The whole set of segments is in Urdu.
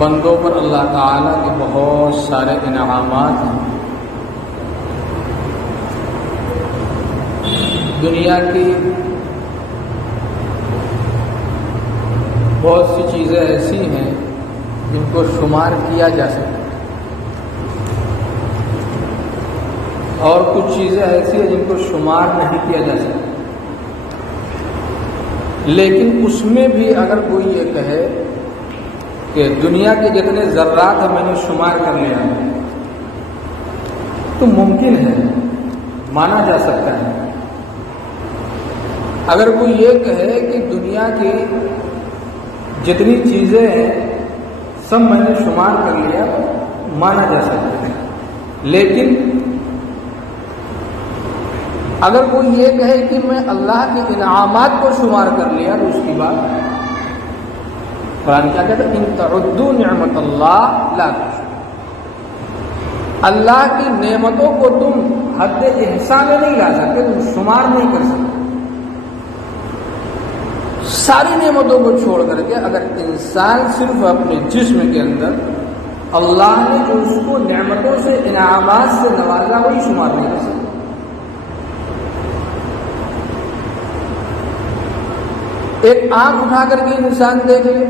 بندوں پر اللہ تعالیٰ کے بہت سارے انعامات ہیں. دنیا کی بہت سی چیزیں ایسی ہیں جن کو شمار کیا جا سکتا ہے، اور کچھ چیزیں ایسی ہیں جن کو شمار نہیں کیا جا سکتا. لیکن اس میں بھی اگر کوئی یہ کہے کہ دنیا کے جتنے ذرات ہیں میں نے شمار کر لیا ہے، تو ممکن ہے، مانا جا سکتا ہے. اگر کوئی یہ کہے کہ دنیا کی جتنی چیزیں ہیں سب میں نے شمار کر لیا، مانا جا سکتا ہے. لیکن اگر کوئی یہ کہے کہ میں اللہ کے انعامات کو شمار کر لیا، تو اس کی بات قرآن کیا کہتا ہے؟ ان تعدوا نعمت اللہ لا تحصوها. اللہ کی نعمتوں کو تم حد احصاء میں نہیں لا سکتے، تم شمار نہیں کر سکتے. ساری نعمتوں کو چھوڑ کر کے اگر انسان صرف اپنے جسم کے اندر اللہ نے جو اس کو نعمتوں سے انعامات سے نوازا وہی شمار نہیں کر سکتا. ایک آنکھ اٹھا کر کے انسان دیکھ لے،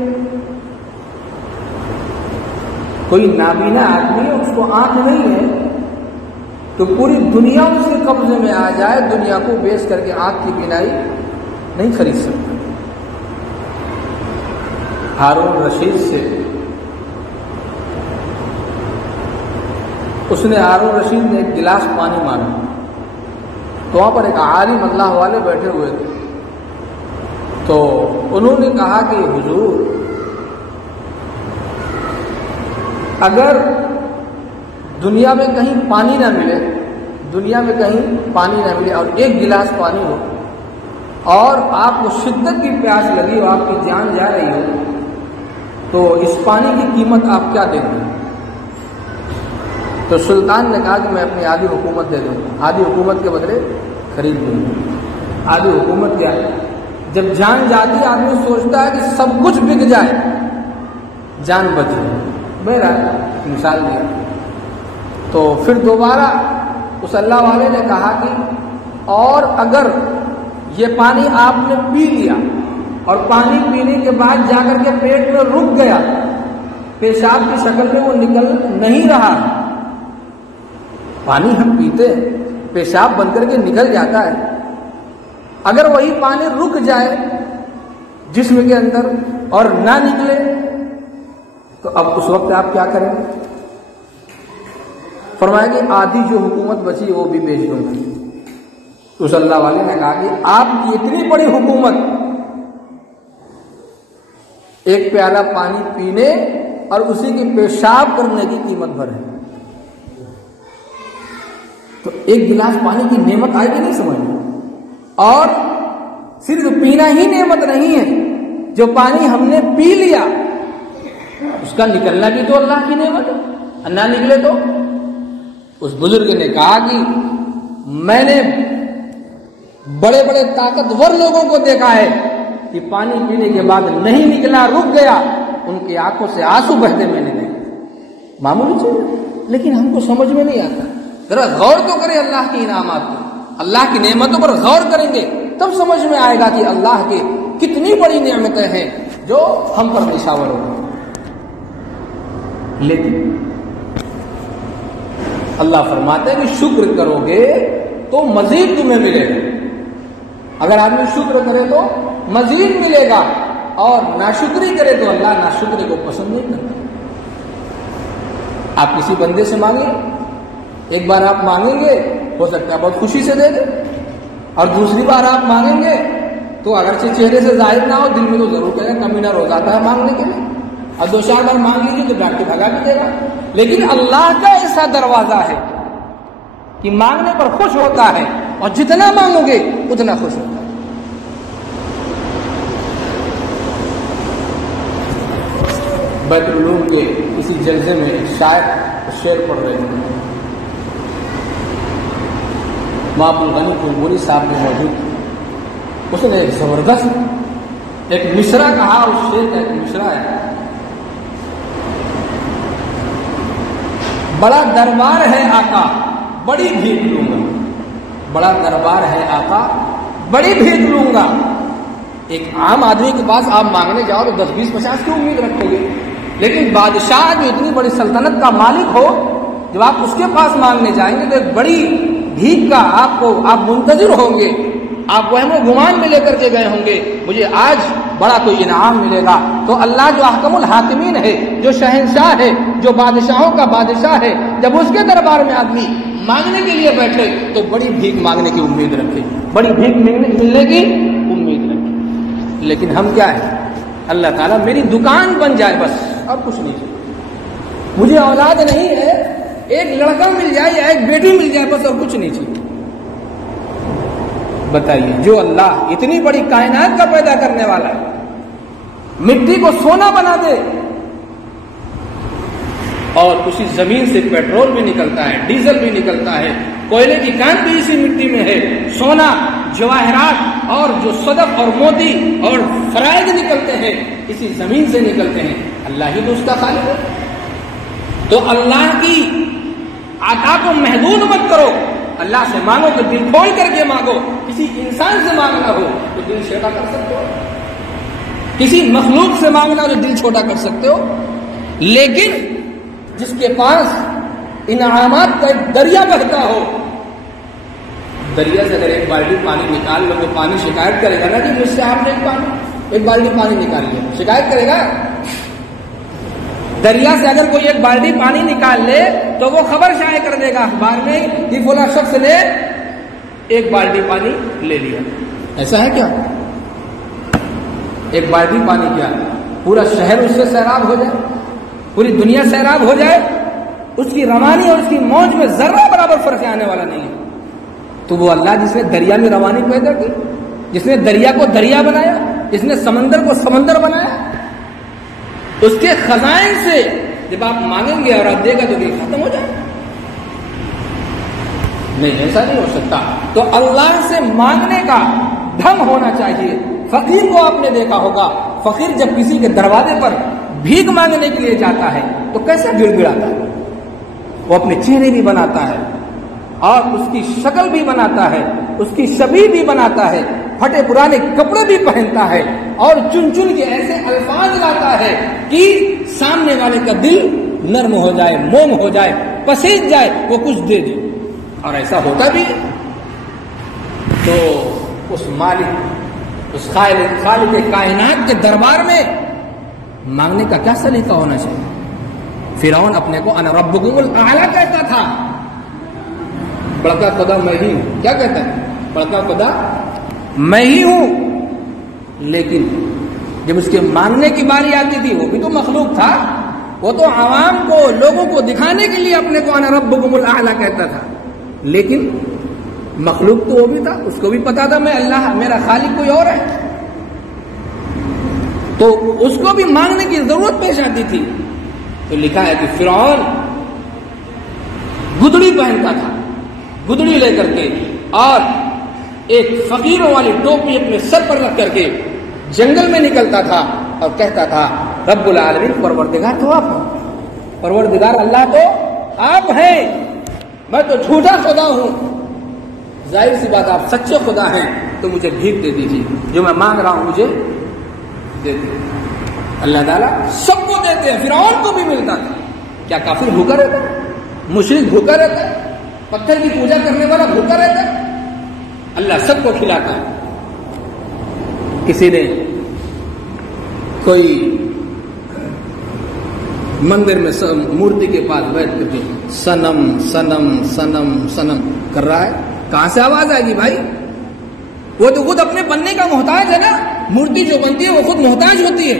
کوئی نابینا آدمی ہے، اس کو آنکھ نہیں ہے، تو پوری دنیا اس کے قبضے میں آ جائے، دنیا کو بیچ کر کے آنکھ کی بینائی نہیں خرید سکتا. ہارون رشید سے اس نے ہارون رشید نے ایک گلاس پانی مانگا، تو وہاں پر ایک عالم اللہ والے بیٹھے ہوئے تھے. تو انہوں نے کہا کہ حضور، اگر دنیا میں کہیں پانی نہ ملے، دنیا میں کہیں پانی نہ ملے اور ایک گلاس پانی ہو اور آپ کو شدت کی پیاس لگی ہو، آپ کی جان جا رہی ہو، تو اس پانی کی قیمت آپ کیا دیں گے؟ تو سلطان نے کہا کہ میں اپنی آدھی حکومت دے دوں گا، آدھی حکومت کے بدلے خرید دوں گا. آدھی حکومت کیا ہے؟ جب جان جاتی ہے آدمی سوچتا ہے کہ سب کچھ بک جائے، جان بچ جائے. بہرحال مثال دیا. تو پھر دوبارہ اس اللہ والے نے کہا کہ اور اگر یہ پانی آپ نے پی لیا اور پانی پینے کے بعد جا کر کے پیٹ میں رک گیا، پیشاب کی شکل میں وہ نکل نہیں رہا. پانی ہم پیتے پیشاب بن کر کے نکل جاتا ہے، اگر وہی پانی رک جائے جسم کے اندر اور نہ نکلے، تو اب اس وقت آپ کیا کریں گے؟ فرمایا کہ آدھی جو حکومت بچی وہ بھی بیچ دوں گا. تو اس اللہ والے نے کہا کہ آپ کی اتنی بڑی حکومت ایک پیالہ پانی پینے اور اسی کی پیشاب کرنے کی قیمت بھر ہے. تو ایک گلاس پانی کی نعمت آئے گی نہیں سمجھ میں. اور صرف پینا ہی نعمت نہیں ہے، جو پانی ہم نے پی لیا اس کا نکلنا بھی تو اللہ کی نعمت ہے، نہ نکلے تو. اس بزرگ نے کہا کہ میں نے بڑے بڑے طاقتور لوگوں کو دیکھا ہے کہ پانی پینے کے بعد نہیں نکلا، رک گیا، ان کی آنکھوں سے آنسو بہتے میں نے دیکھا. معمولی چیز، لیکن ہم کو سمجھ میں نہیں آتا. ذرا غور تو کریں اللہ کے انعامات پر، اللہ کی نعمتوں پر غور کریں گے تب سمجھ میں آئے گا کہ اللہ کے کتنی بڑی نعمتیں ہیں جو ہم پر نشاور ہو. لیکن اللہ فرماتے ہیں کہ شکر کرو گے تو مزید تمہیں ملے گا. اگر آدمی شکر کرے تو مزید ملے گا، اور ناشکری کرے تو اللہ ناشکری کو پسند نہیں کرتا. آپ کسی بندے سے مانگیں، ایک بار آپ مانگیں گے ہو سکتا ہے بہت خوشی سے دے دے، اور دوسری بار آپ مانگیں گے تو اگرچہ چہرے سے ظاہر نہ ہو، دل میں تو ضرور کہے گا کمینہ روز آتا ہے مانگنے کے لیے، اور دو چار بار مانگ لیجیے تو ڈانٹ کے بھگا بھی دے گا. لیکن اللہ کا ایسا دروازہ ہے کہ مانگنے پر خوش ہوتا ہے، اور جتنا مانگو گے اتنا خوش ہوتا ہے. بیت العلوم کے کسی جلسے میں شاعر شعر پڑھ رہے تھے، عبد الغنی قنبوری صاحب بھی موجود تھے. اس نے ایک زبردست ایک مصرع کہا، اس شعر کا ایک مصرع ہے بڑا دربار ہے آقا بڑی بھیک لوں گا، بڑا دربار ہے آقا بڑی بھیک لوں گا۔ ایک عام آدمی کے پاس آپ مانگنے جاؤ تو 10 20 50 کی امید رکھو گے، لیکن بادشاہ جو اتنی بڑی سلطنت کا مالک ہو، جب آپ اس کے پاس مانگنے جائیں گے تو ایک بڑی بھیک کا آپ منتظر ہوں گے، آپ وہم و گمان میں لے کر کے گئے ہوں گے مجھے آج بڑا کوئی انعام ملے گا۔ تو اللہ جو احکم الحاکمین ہے، جو شہنشاہ ہے، جو بادشاہوں کا بادشاہ ہے، جب اس کے دربار میں آدمی مانگنے کے لیے بیٹھے تو بڑی بھیک مانگنے کی امید رکھے، بڑی بھیک ملنے کی امید رکھے۔ لیکن ہم کیا ہے، اللہ تعالیٰ میری دکان بن جائے بس، اور کچھ نہیں چاہیے، مجھے اولاد نہیں ہے، ایک لڑکا مل جائے یا ایک بیٹی مل جائے بس، اور کچھ نہیں چاہیے۔ بتائیے، جو اللہ اتنی بڑی کائنات کا پیدا کرنے والا ہے، مٹی کو سونا بنا دے، اور اسی زمین سے پیٹرول بھی نکلتا ہے، ڈیزل بھی نکلتا ہے، کوئلے کی کان بھی اسی مٹی میں ہے، سونا، جواہرات اور جو صدف اور موتی اور فرائض نکلتے ہیں اسی زمین سے نکلتے ہیں، اللہ ہی تو اس کا خالق ہے۔ تو اللہ کی عطا کو محدود مت کرو، اللہ سے مانگو تو دل کھول کر کے مانگو۔ کسی انسان سے مانگنا ہو تو دل چھوٹا کر سکتے ہو، کسی مخلوق سے مانگنا ہو تو دل چھوٹا کر سکتے ہو، لیکن جس کے پاس انعامات کا ایک دریا بہتا ہو، دریا سے اگر ایک بالٹی پانی نکال لو تو پانی شکایت کرے گا نا کہ مجھ سے آپ نے ایک بالٹی پانی نکال لیا، شکایت کرے گا۔ دریا سے اگر کوئی ایک بالٹی پانی نکال لے تو وہ خبر شائع کر دے گا اخبار میں کہ فلاں شخص نے ایک بالٹی پانی لے لیا۔ ایسا ہے کیا؟ ایک بالٹی پانی کیا پورا شہر اس سے سیراب ہو جائے، پوری دنیا سیراب ہو جائے، اس کی روانی اور اس کی موج میں ذرہ برابر فرق آنے والا نہیں ہے۔ تو وہ اللہ جس نے دریا میں روانی پیدا کی، جس نے دریا کو دریا بنایا، جس نے سمندر کو سمندر بنایا، اس کے خزائن سے جب آپ مانگیں گے اور آپ دے گا تو یہ ختم ہو جائے؟ نہیں، ایسا نہیں ہو سکتا۔ تو اللہ سے مانگنے کا ڈھنگ ہونا چاہیے۔ فقیر کو آپ نے دیکھا ہوگا، فقیر جب کسی کے دروازے پر بھیک مانگنے کے لیے جاتا ہے تو کیسا گڑ گڑاتا ہے، وہ اپنے چہرے بھی بناتا ہے اور اس کی شکل بھی بناتا ہے، اس کی شبیہ بھی بناتا ہے، پھٹے پرانے کپڑے بھی پہنتا ہے اور چن چن کے ایسے الفاظ لاتا ہے کہ سامنے والے کا دل نرم ہو جائے، موم ہو جائے، پسند جائے، وہ کچھ دے دے، اور ایسا ہوتا بھی ہے۔ تو اس مالک، اس خالق کائنات کے دربار میں مانگنے کا کیا سلیقہ ہونا چاہیے؟ فرعون اپنے کو انا ربکم الاعلی کہتا تھا، بڑکا خدا میں ہی ہوں۔ کیا کہتا ہے؟ بڑکا خدا میں ہی ہوں۔ لیکن جب اس کے مانگنے کی باری آتی تھی، وہ بھی تو مخلوق تھا، وہ تو عوام کو، لوگوں کو دکھانے کے لیے اپنے کو انا ربکم الاعلی کہتا تھا، لیکن مخلوق تو وہ بھی تھا، اس کو بھی پتا تھا میں اللہ، میرا خالق کوئی اور ہے، تو اس کو بھی مانگنے کی ضرورت پیش آتی تھی۔ تو لکھا ہے کہ فرعون گدڑی پہنتا تھا، گدڑی لے کر کے، اور ایک فقیروں والی ٹوپی اپنے سر پر رکھ کر کے جنگل میں نکلتا تھا اور کہتا تھا رب العالمین، پروردگار تو آپ ہیں، پروردگار اللہ تو آپ ہیں، میں تو جھوٹا خدا ہوں۔ ظاہر سی بات، آپ سچے خدا ہیں تو مجھے بھیک دے دیجیے، جو میں مانگ رہا ہوں مجھے دے دیجیے۔ اللہ تعالیٰ سب کو دیتے ہیں، فرعون کو بھی ملتا تھا۔ کیا کافر بھوکا رہتا ہے؟ مشرک بھوکا رہتا ہے؟ پتھر کی پوجا کرنے والا بھوکا رہتا ہے؟ اللہ سب کو کھلاتا ہے۔ کسی نے کوئی مندر میں مورتی کے پاس بیٹھ کر کے سنم سنم سنم سنم کر رہا ہے، کہاں سے آواز آئے گی بھائی؟ وہ تو خود اپنے بننے کا محتاج ہے نا، مورتی جو بنتی ہے وہ خود محتاج ہوتی ہے،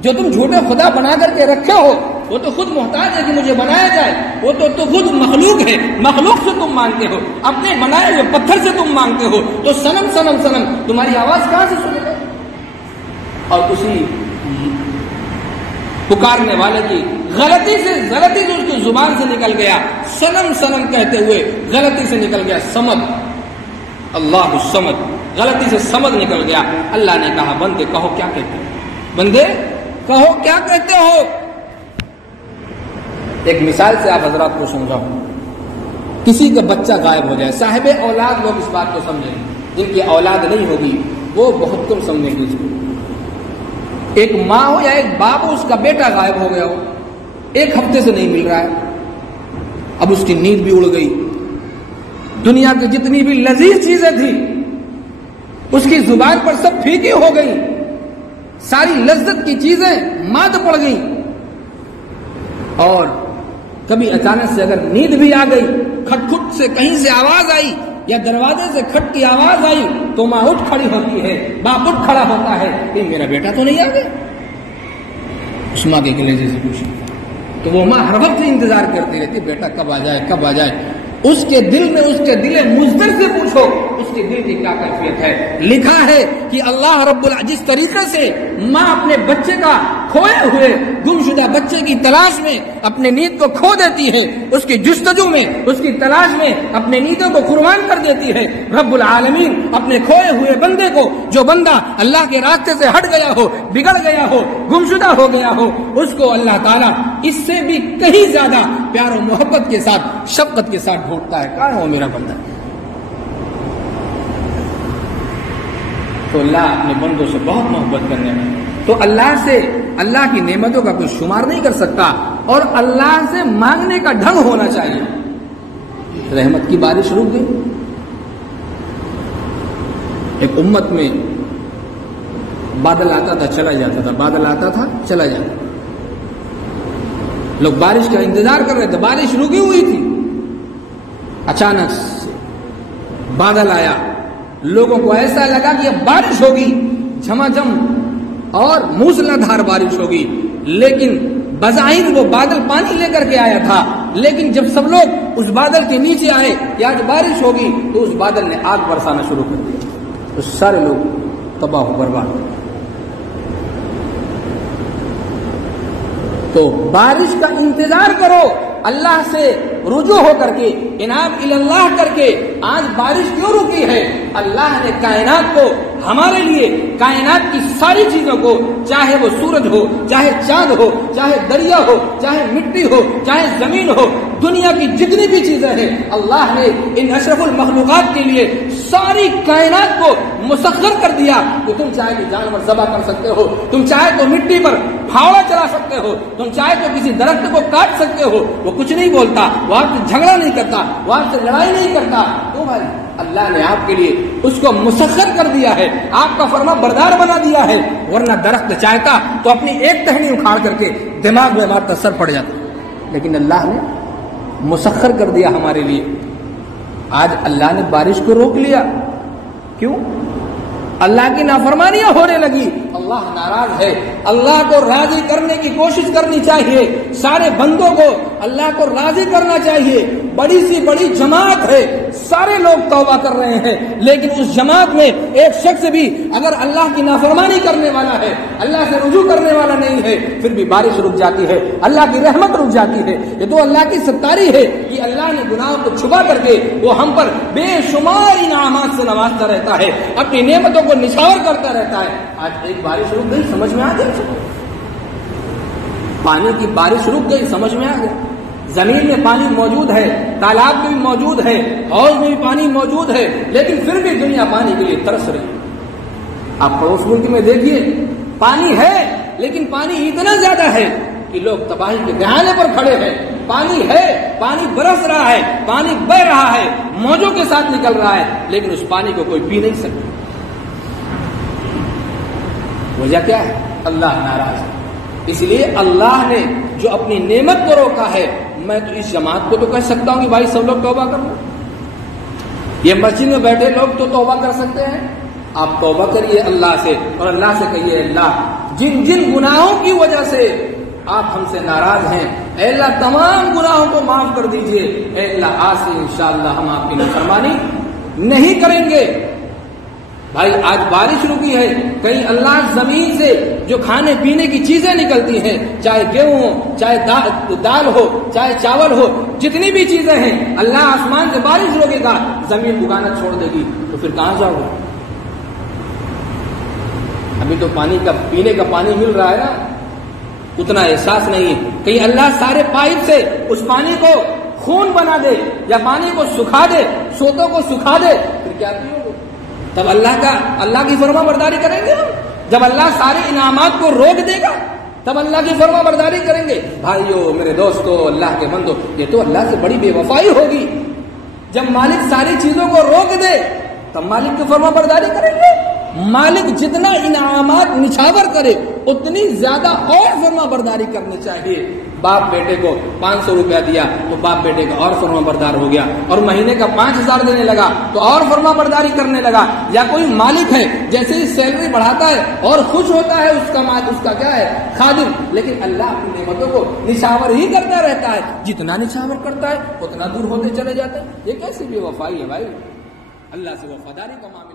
جو تم جھوٹے خدا بنا کر کے رکھے ہو وہ تو خود محتاج ہے کہ مجھے بنایا جائے، وہ تو خود مخلوق ہے، مخلوق سے تم مانگتے ہو، اپنے بنائے ہوئے پتھر سے تم مانگتے ہو، تو سنم سنم سنم تمہاری آواز کہاں سے سنے گا؟ اور اسی پکارنے والے کی غلطی سے اس کی زبان سے نکل گیا سنم سنم کہتے ہوئے، غلطی سے نکل گیا سمد، اللہ الصمد، غلطی سے سمد نکل گیا۔ اللہ نے کہا بندے کہو کیا کہتے ہو، بندے کہو کیا کہتے ہو؟ ایک مثال سے آپ حضرات کو سمجھاؤں. کسی کا بچہ غائب ہو جائے، صاحب اولاد لوگ اس بات کو سمجھیں، جن کی اولاد نہیں ہوگی وہ بہت کم سمجھیں گے اس کو. ایک ماں ہو یا ایک باپ ہو، اس کا بیٹا غائب ہو گیا ہو، 1 ہفتے سے نہیں مل رہا ہے، اب اس کی نیند بھی اڑ گئی، دنیا کی جتنی بھی لذیذ چیزیں تھیں اس کی زبان پر سب پھیکی ہو گئی، ساری لذت کی چیزیں مات پڑ گئی. اور کبھی اچانک سے اگر نیند بھی آ گئی، کھٹ سے کہیں سے آواز آئی یا دروازے سے کھٹ کی آواز آئی تو ماں اٹھ کھڑی ہوتی ہے، باپ اٹھ کھڑا ہوتا ہے کہ میرا بیٹا تو نہیں آ گیا. اس ماں کے کلیجے سے پوچھی تو وہ ماں ہر وقت انتظار کرتی رہتی، بیٹا کب آ جائے کب آ جائے. اس کے دل میں، اس کے دل مزدر سے پوچھو اس کے دل کی کیا کیفیت ہے. لکھا ہے کہ اللہ رب العزت جس طریقے سے ماں اپنے بچے کا کھوئے ہوئے گمشدہ بچے کی تلاش میں اپنے نیند کو کھو دیتی ہے، اس کی جستجو میں، اس کی تلاش میں اپنے نیندوں کو قربان کر دیتی ہے، رب العالمین اپنے کھوئے ہوئے بندے کو، جو بندہ اللہ کے راستے سے ہٹ گیا ہو، بگڑ گیا ہو، گمشدہ ہو گیا ہو، اس کو اللہ تعالیٰ اس سے بھی کہیں زیادہ پیار و محبت کے ساتھ، شفقت کے ساتھ ڈھونڈتا ہے. کہاں ہو میرا بندہ؟ تو اللہ اپنے بندوں سے بہت محبت کرنے والا. تو اللہ سے، اللہ کی نعمتوں کا کوئی شمار نہیں کر سکتا، اور اللہ سے مانگنے کا ڈھنگ ہونا چاہیے. رحمت کی بارش رک گئی. ایک امت میں بادل آتا تھا چلا جاتا تھا، بادل آتا تھا چلا جاتا تھا، لوگ بارش کا انتظار کر رہے تھے، بارش رکی ہوئی تھی. اچانک سے بادل آیا، لوگوں کو ایسا لگا کہ اب بارش ہوگی، جھماجھم اور موسلا دھار بارش ہوگی. لیکن بظاہر وہ بادل پانی لے کر کے آیا تھا، لیکن جب سب لوگ اس بادل کے نیچے آئے کہ آج بارش ہوگی تو اس بادل نے آگ برسانا شروع کر دیا، تو سارے لوگ تباہ و برباد. تو بارش کا انتظار کرو، اللہ سے رجوع ہو کر کے، اناب اللہ کر کے. آج بارش کیوں رکی ہے؟ اللہ نے کائنات کو، ہمارے لیے کائنات کی ساری چیزوں کو، چاہے وہ سورج ہو، چاہے چاند ہو، چاہے دریا ہو، چاہے مٹی ہو، چاہے زمین ہو، دنیا کی جتنی بھی چیزیں ہیں، اللہ نے ان اشرف المخلوقات کے لیے ساری کائنات کو مسخر کر دیا کہ تم چاہے کہ جانور ذبح کر سکتے ہو، تم چاہے تو مٹی پر پھاوڑا چلا سکتے ہو، تم چاہے تو کسی درخت کو کاٹ سکتے ہو، وہ کچھ نہیں بولتا، وہ آپ سے جھگڑا نہیں کرتا، وہ آپ سے لڑائی نہیں کرتا. کیوں بھائی؟ اللہ نے آپ کے لیے اس کو مسخر کر دیا ہے، آپ کا فرما بردار بنا دیا ہے. ورنہ درخت چاہتا تو اپنی ایک ٹہنی اکھاڑ کر کے دماغ میں مارتا سر پڑ جاتا، لیکن اللہ نے مسخر کر دیا ہمارے لیے. آج اللہ نے بارش کو روک لیا. کیوں؟ اللہ کی نافرمانیاں ہونے لگی، اللہ ناراض ہے. اللہ کو راضی کرنے کی کوشش کرنی چاہیے، سارے بندوں کو اللہ کو راضی کرنا چاہیے. بڑی سی بڑی جماعت ہے، سارے لوگ توبہ کر رہے ہیں، لیکن اس جماعت میں ایک شخص بھی اگر اللہ کی نافرمانی کرنے والا ہے، اللہ سے رجوع کرنے والا نہیں ہے، پھر بھی بارش رک جاتی ہے، اللہ کی رحمت رک جاتی ہے. یہ تو اللہ کی ستاری ہے کہ اللہ نے گناہوں کو چھپا کر کے وہ ہم پر بے شمار انعامات سے نوازتا رہتا ہے، اپنی نعمتوں کو نچھاور کرتا رہتا ہے. آج ایک بارش رک گئی، سمجھ میں آ گئی، پانی کی بارش رک گئی، سمجھ میں آ گیا. زمین میں پانی موجود ہے، تالاب میں بھی موجود ہے، حوض میں بھی پانی موجود ہے، لیکن پھر بھی دنیا پانی کے لیے ترس رہی ہے. آپ پڑوس ملک میں دیکھیے، پانی ہے لیکن پانی اتنا زیادہ ہے کہ لوگ تباہی کے دہانے پر کھڑے ہیں. پانی ہے، پانی برس رہا ہے، پانی بہ رہا ہے، موجوں کے ساتھ نکل رہا ہے، لیکن اس پانی کو کوئی پی نہیں سکتا. وجہ کیا ہے؟ اللہ ناراض ہے. اس لیے اللہ نے جو اپنی نعمت کو روکا ہے، میں تو اس جماعت کو تو کہہ سکتا ہوں کہ بھائی سب لوگ توبہ کر لو. یہ مسجد میں بیٹھے لوگ تو توبہ کر سکتے ہیں، آپ توبہ کریے اللہ سے، اور اللہ سے کہیے اللہ جن جن گناہوں کی وجہ سے آپ ہم سے ناراض ہیں، اے اللہ تمام گناہوں کو معاف کر دیجئے. اے اللہ آج سے انشاءاللہ ہم آپ کی نافرمانی نہیں کریں گے. بھائی آج بارش رکی ہے، کہیں اللہ زمین سے جو کھانے پینے کی چیزیں نکلتی ہیں، چاہے گیہوں ہو، چاہے دال ہو، چاہے چاول ہو، جتنی بھی چیزیں ہیں، اللہ آسمان سے بارش روکے گا، زمین اگانا چھوڑ دے گی. تو پھر کہاں جاؤ گے؟ ابھی تو پانی کا، پینے کا پانی مل رہا ہے نا، اتنا احساس نہیں ہے. کہیں اللہ سارے پائپ سے اس پانی کو خون بنا دے یا پانی کو سکھا دے، سوتوں کو سکھا دے، پھر کیا پیو گے؟ تب اللہ کی فرما برداری کریں گے ہم. جب اللہ سارے انعامات کو روک دے گا تب اللہ کی فرما برداری کریں گے. بھائیو، میرے دوستو، اللہ کے بندو، یہ تو اللہ سے بڑی بے وفائی ہوگی. جب مالک ساری چیزوں کو روک دے تب مالک کی فرما برداری کریں گے. مالک جتنا انعامات نچھاور کرے اتنی زیادہ اور فرما برداری کرنی چاہیے. باپ بیٹے کو 500 روپیہ دیا تو باپ بیٹے کا اور فرما بردار ہو گیا، اور مہینے کا 5000 دینے لگا تو اور فرما برداری کرنے لگا. یا کوئی مالک ہے جیسے ہی سیلری بڑھاتا ہے اور خوش ہوتا ہے اس کا کیا ہے، خادم، لیکن اللہ اپنی نعمتوں کو نچھاور ہی کرتا رہتا ہے. جتنا نچھاور کرتا ہے اتنا دور ہوتے چلے جاتے ہیں. یہ کیسی بے وفائی ہے بھائی؟ اللہ سے وفاداری کا معاملہ